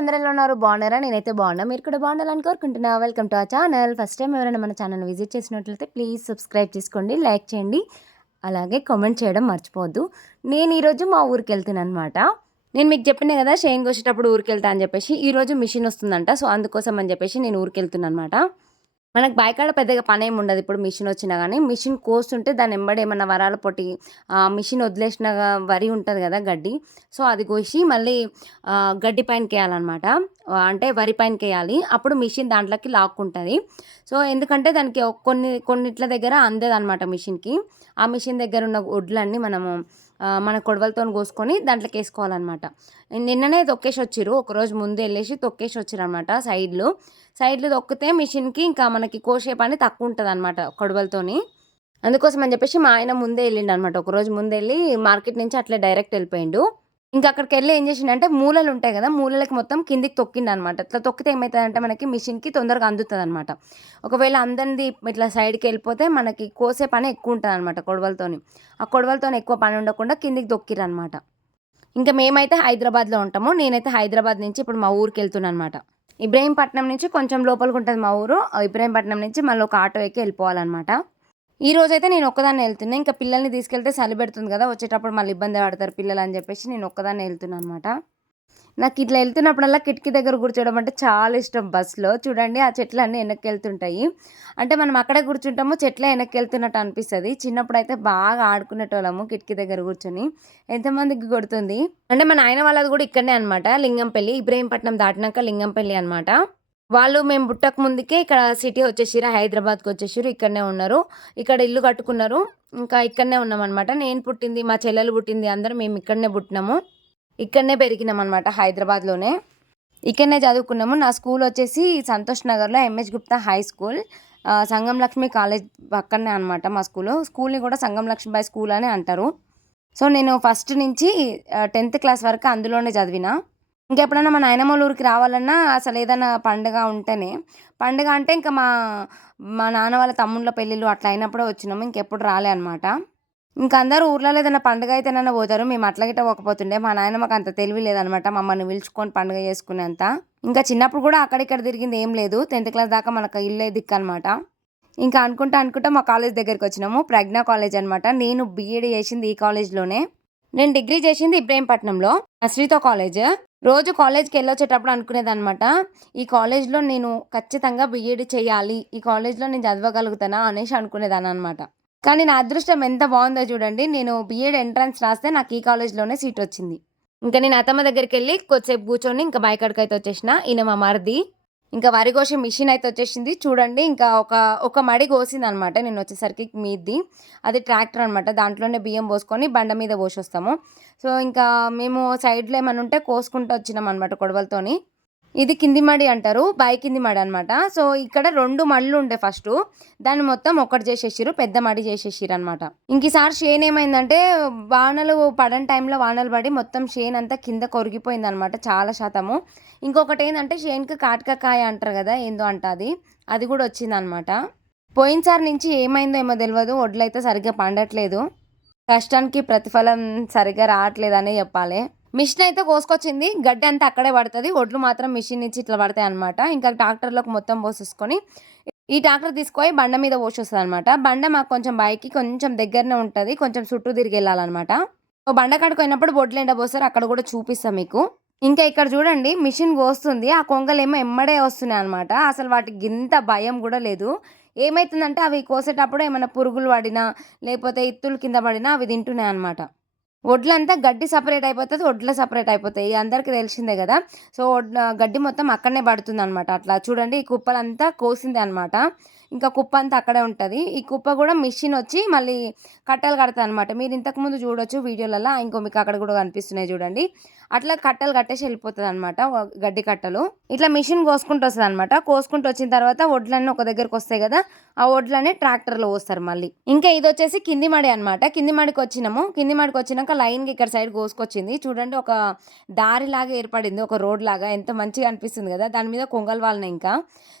అందరూ ఎలా ఉన్నారు. బాగున్నారా? నేనైతే బాగున్నా. మీరు కూడా బాగుండాలని కోరుకుంటున్నా. వెల్కమ్ టు ఆ ఛానల్ ఫస్ట్ టైం ఎవరైనా మన ఛానల్ విజిట్ చేసినట్లయితే ప్లీజ్ సబ్స్క్రైబ్ చేసుకోండి లైక్ చేయండి. అలాగే కామెంట్ చేయడం మర్చిపోవద్దు. నేను ఈరోజు మా ఊరికి వెళ్తున్నాను అనమాట నేను మీకు చెప్పిన కదా షేయింగ్ వచ్చేటప్పుడు ఊరికి వెళ్తా అని చెప్పేసి ఈరోజు మిషన్ వస్తుందంట. సో అందుకోసం అని చెప్పేసి నేను ఊరికి వెళ్తున్నాను అనమాట మనకు బాయికాడ పెద్దగా పని ఏమి ఉండదు ఇప్పుడు మిషన్ వచ్చినా కానీ మిషన్ కోస్తుంటే దాని వెంబడి ఏమన్నా వరాల పొట్టి మిషన్ వదిలేసిన వరి ఉంటుంది కదా గడ్డి. సో అది కోసి మళ్ళీ గడ్డి పైనకి వేయాలన్నమాట అంటే వరి పైనకి వేయాలి అప్పుడు మిషన్ దాంట్లోకి లాక్కుంటుంది. సో ఎందుకంటే దానికి కొన్ని కొన్నిట్ల దగ్గర అందదు అనమాట మిషన్కి. ఆ మిషన్ దగ్గర ఉన్న వడ్లన్నీ మనము మన కొడవలతో కోసుకొని దాంట్లోకి వేసుకోవాలన్నమాట. నిన్ననే తొక్కేసి వచ్చిర్రు ఒకరోజు ముందు వెళ్ళేసి తొక్కేసి వచ్చారు అనమాట సైడ్లు. సైడ్లు తొక్కితే మిషన్కి ఇంకా మనకి కోసే పని తక్కువ ఉంటుంది అనమాట కొడవలతోని. అందుకోసం అని చెప్పేసి మా ఆయన ముందే వెళ్ళిండు అనమాట ఒకరోజు ముందే వెళ్ళి మార్కెట్ నుంచి అట్లా డైరెక్ట్ వెళ్ళిపోయిండు. ఇంకా అక్కడికి వెళ్ళి ఏం చేసిండంటే మూలలు ఉంటాయి కదా మూలలకి మొత్తం కిందికి తొక్కిండు అనమాట ఇట్లా తొక్కితే ఏమవుతుందంటే మనకి మిషన్కి తొందరగా అందుతుంది అనమాట ఒకవేళ అందంది ఇట్లా సైడ్కి వెళ్ళిపోతే మనకి కోసే పని ఎక్కువ ఉంటుంది అనమాట కొడవలతోని. ఆ కొడవలతో ఎక్కువ పని ఉండకుండా కిందికి తొక్కిరు అనమాట ఇంకా మేమైతే హైదరాబాద్లో ఉంటాము. నేనైతే హైదరాబాద్ నుంచి ఇప్పుడు మా ఊరికి వెళ్తున్నాను అనమాట ఇబ్రహీంపట్నం నుంచి కొంచెం లోపలికి ఉంటుంది మా ఊరు. ఆ ఇబ్రహీంపట్నం నుంచి మళ్ళీ ఒక ఆటో ఎక్కి వెళ్ళిపోవాలన్నమాట ఈ రోజైతే నేను ఒక్కదాన్ని వెళ్తున్నా. ఇంకా పిల్లల్ని తీసుకెళ్తే చలి పెడుతుంది కదా వచ్చేటప్పుడు మళ్ళీ ఇబ్బంది పడతారు పిల్లలు అని చెప్పేసి నేను ఒక్కదాన్ని వెళ్తున్నాను అనమాట నాకు ఇట్లా వెళ్తున్నప్పుడల్లా కిటికీ దగ్గర కూర్చోవడం అంటే చాలా ఇష్టం బస్సులో. చూడండి ఆ చెట్లు అన్నీ వెనక్కి వెళ్తుంటాయి. అంటే మనం అక్కడే కూర్చుంటాము చెట్లే వెనక్కి వెళ్తున్నట్టు అనిపిస్తుంది. చిన్నప్పుడు అయితే బాగా ఆడుకునేటోళ్ళము కిటికీ దగ్గర కూర్చొని. ఎంతమందికి కొడుతుంది? అంటే మన ఆయన వాళ్ళది కూడా ఇక్కడనే అనమాట లింగంపల్లి. ఇబ్రహీంపట్నం దాటినాక లింగంపల్లి అనమాట వాళ్ళు మేము పుట్టక ముందుకే ఇక్కడ సిటీ వచ్చేసిరు హైదరాబాద్కి వచ్చేసిరు ఇక్కడనే ఉన్నారు. ఇక్కడ ఇల్లు కట్టుకున్నారు. ఇంకా ఇక్కడనే ఉన్నామన్నమాట. నేను పుట్టింది మా చెల్లెలు పుట్టింది అందరం మేము ఇక్కడనే పుట్టినాము. ఇక్కడనే పెరిగినాం అనమాట హైదరాబాద్లోనే. ఇక్కడనే చదువుకున్నాము. నా స్కూల్ వచ్చేసి సంతోష్ నగర్లో MS Gupta high school. Sangam Lakshmi college పక్కనే అనమాట మా స్కూల్. స్కూల్ని కూడా సంగం లక్ష్మీబాయి స్కూల్ అని అంటారు. సో నేను ఫస్ట్ నుంచి టెన్త్ క్లాస్ వరకు అందులోనే చదివిన. ఇంకెప్పుడైనా మా నాయనమ్మ ఊరికి రావాలన్నా అసలు ఏదైనా పండుగ ఉంటేనే పండుగ అంటే ఇంకా మా మా నాన్న వాళ్ళ తమ్ముళ్ళ పెళ్ళిళ్ళు అట్లా అయినప్పుడే వచ్చినాము ఇంకెప్పుడు రాలే అనమాట ఇంకా అందరూ ఊర్లలో ఏదైనా పండుగ అయితేనన్నా పోతారు మేము అట్లా గిట్ట పోకపోతుండే మా నాయన మాకు అంత తెలివి లేదనమాట మమ్మల్ని పిలుచుకొని పండుగ చేసుకునేంత. ఇంకా చిన్నప్పుడు కూడా అక్కడిక్కడ తిరిగింది ఏం లేదు టెన్త్ క్లాస్ దాకా మనకు ఇల్లే దిక్కు అనమాట ఇంకా అనుకుంటా అనుకుంటా మా కాలేజ్ దగ్గరికి వచ్చినాము ప్రజ్ఞా కాలేజ్ అనమాట నేను బీఎడ్ చేసింది ఈ కాలేజ్లోనే. నేను డిగ్రీ చేసింది ఇబ్రహీంపట్నంలో అశ్రీతో కాలేజ్. రోజు కాలేజ్కి వెళ్ళొచ్చేటప్పుడు అనుకునేదనమాట ఈ కాలేజ్లో నేను ఖచ్చితంగా బీఎడ్ చేయాలి ఈ కాలేజ్లో నేను చదవగలుగుతానా అనేసి అనుకునేదాన్ని అనమాట కానీ నా అదృష్టం ఎంత బాగుందో చూడండి నేను బీఎడ్ ఎంట్రన్స్ రాస్తే నాకు ఈ కాలేజ్లోనే సీట్ వచ్చింది. ఇంకా నేను అత్తమ్మ దగ్గరికి వెళ్ళి కొద్దిసేపు కూర్చొని ఇంకా బైకడికి అయితే వచ్చేసిన ఈయన మా మరిది. ఇంకా వరి కోసే మిషన్ అయితే వచ్చేసింది. చూడండి ఇంకా ఒక ఒక మడి కోసింది అనమాట నేను వచ్చేసరికి మీది. అది ట్రాక్టర్ అనమాట. దాంట్లోనే బియ్యం పోసుకొని బండ మీద పోసి వస్తాము సో ఇంకా మేము సైడ్లో ఏమైనా ఉంటే కోసుకుంటూ వచ్చినాం అనమాట కొడవలతోని. ఇది కింది మడి అంటారు బాయి కింది మడి అనమాట సో ఇక్కడ రెండు మళ్ళు ఉండే ఫస్ట్ దాన్ని మొత్తం ఒకటి చేసేసారు పెద్ద మడి చేసేసారు అనమాట ఇంక ఈసారి షేన్ ఏమైందంటే వానలు పడని టైంలో వానలు పడి మొత్తం షేన్ అంతా కింద కొరిగిపోయింది అనమాట చాలా శాతము. ఇంకొకటి ఏంటంటే షేన్కి కాటకాయ అంటారు కదా ఏందో అంట అది. అది కూడా వచ్చిందనమాట పోయినసారి నుంచి ఏమైందో ఏమో తెలియదు వడ్లు అయితే సరిగ్గా పండట్లేదు. కష్టానికి ప్రతిఫలం సరిగ్గా రావట్లేదు అనే చెప్పాలి. మిషన్ అయితే కోసుకొచ్చింది. గడ్డి అంతా అక్కడే పడుతుంది. ఒడ్లు మాత్రం మిషన్ నుంచి ఇట్లా పడతాయి అనమాట ఇంకా ట్రాక్టర్లోకి మొత్తం పోసేసుకొని ఈ ట్రాక్టర్ తీసుకొని బండ మీద పోసేస్తుంది అనమాట బండ మాకు కొంచెం బైక్కి కొంచెం దగ్గరనే ఉంటుంది. కొంచెం చుట్టూ తిరిగి వెళ్ళాలన్నమాట. సో బండ కాడికి పోయినప్పుడు బొడ్లు ఎండ పోస్తారు. అక్కడ కూడా చూపిస్తాం మీకు. ఇంకా ఇక్కడ చూడండి మిషన్ కోస్తుంది. ఆ కొంగలు ఏమో ఎమ్మడే వస్తున్నాయి అనమాట అసలు వాటికి ఇంత భయం కూడా లేదు. ఏమవుతుందంటే అవి కోసేటప్పుడు ఏమైనా పురుగులు పడినా లేకపోతే ఇత్తులు కింద పడినా అవి తింటున్నాయి అనమాట వడ్లంతా గడ్డి సపరేట్ అయిపోతుంది వడ్ల సపరేట్ అయిపోతాయి. ఇది అందరికీ తెలిసిందే కదా. సో గడ్డి మొత్తం అక్కడనే పడుతుంది అనమాట అట్లా చూడండి ఈ కుప్పలంతా కోసింది అనమాట ఇంకా కుప్ప అంతా అక్కడే ఉంటుంది. ఈ కుప్ప కూడా మిషన్ వచ్చి మళ్ళీ కట్టలు కడతా అనమాట మీరు ఇంతకుముందు చూడొచ్చు వీడియోలలో ఇంకో మీకు అక్కడ కూడా కనిపిస్తున్నాయి చూడండి. అట్లా కట్టలు కట్టేసి వెళ్ళిపోతుంది అనమాట గడ్డి కట్టలు. ఇట్లా మిషన్ కోసుకుంటూ వస్తుంది అనమాట కోసుకుంటూ వచ్చిన తర్వాత వడ్లన్నీ ఒక దగ్గరకు వస్తాయి కదా ఆ వడ్లన్నీ ట్రాక్టర్లో పోస్తారు మళ్ళీ. ఇంకా ఇది వచ్చేసి కింది మడి అనమాట కింది మడికి వచ్చినాము. కింది మడికి వచ్చినాక లైన్కి ఇక్కడ సైడ్ కోసుకొచ్చింది. చూడండి ఒక దారి లాగా ఏర్పడింది ఒక రోడ్ లాగా. ఎంత మంచిగా అనిపిస్తుంది కదా దాని మీద కొంగల్ వాళ్ళని ఇంకా.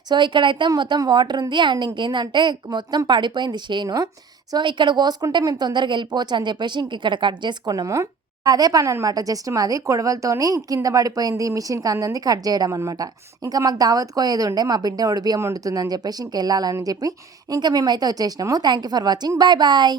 సో ఇక్కడైతే మొత్తం వాటర్ ఉంది అండ్ ఇంకేందంటే మొత్తం పడిపోయింది చేను. సో ఇక్కడ కోసుకుంటే మేము తొందరగా వెళ్ళిపోవచ్చు అని చెప్పేసి ఇంక ఇక్కడ కట్ చేసుకున్నాము. అదే పని అనమాట జస్ట్ మాది కొడవలతోని కింద పడిపోయింది మిషన్కి అందంది కట్ చేయడం అనమాట ఇంకా మాకు దావత్ కోయేది ఉండే మా బిడ్డ ఒడిబియ్యం వండుతుందని చెప్పేసి ఇంక వెళ్ళాలని చెప్పి ఇంకా మేమైతే వచ్చేసినాము. Thank you for watching. Bye bye.